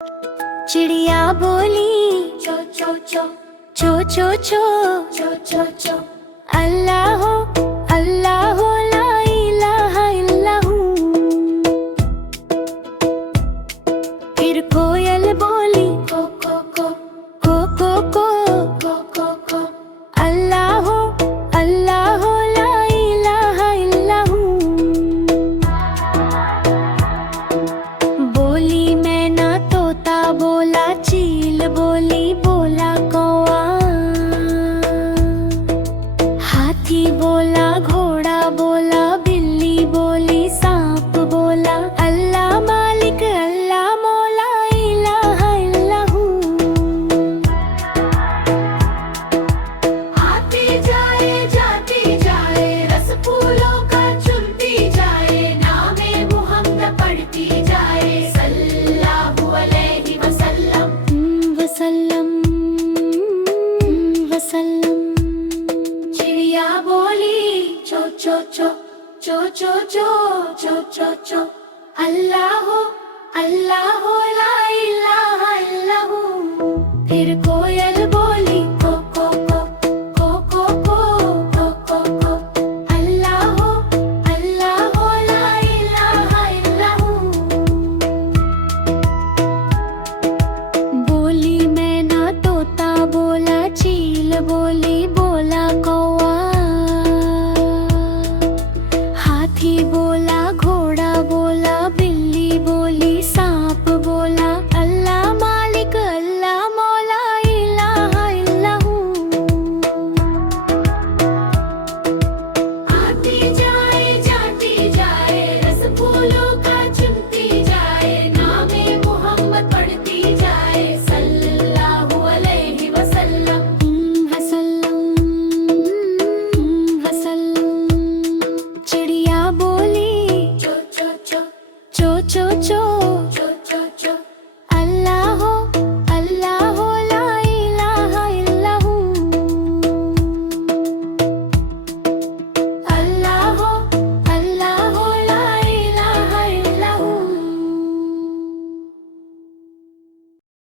चिड़िया बोली चो चो चो चो चो चो चो चो चो, अल्लाह हो अल्लाह हो ला इलाहा इल्लहू। फिर कोयल बोली को को को को को को को को को, अल्लाह हो ला इलाहा इल्लहू। बोली मैना तोता बोला चील बोली बोला कौआ, हाथी बोला घोड़ा बोला बिल्ली बोली सांप बोला, अल्लाह मालिक अल्लाह मौला इलाहा इल्लहू। आती जाए जाती जाए रस फूलों का चुनती जाए, नामे मुहम्मद पढ़ती जाए सल्लल्लाहु अलैहि वसल्लम वसल्लम वसल्लम। चिड़िया बोली चो चो चो चो चो चो चो चो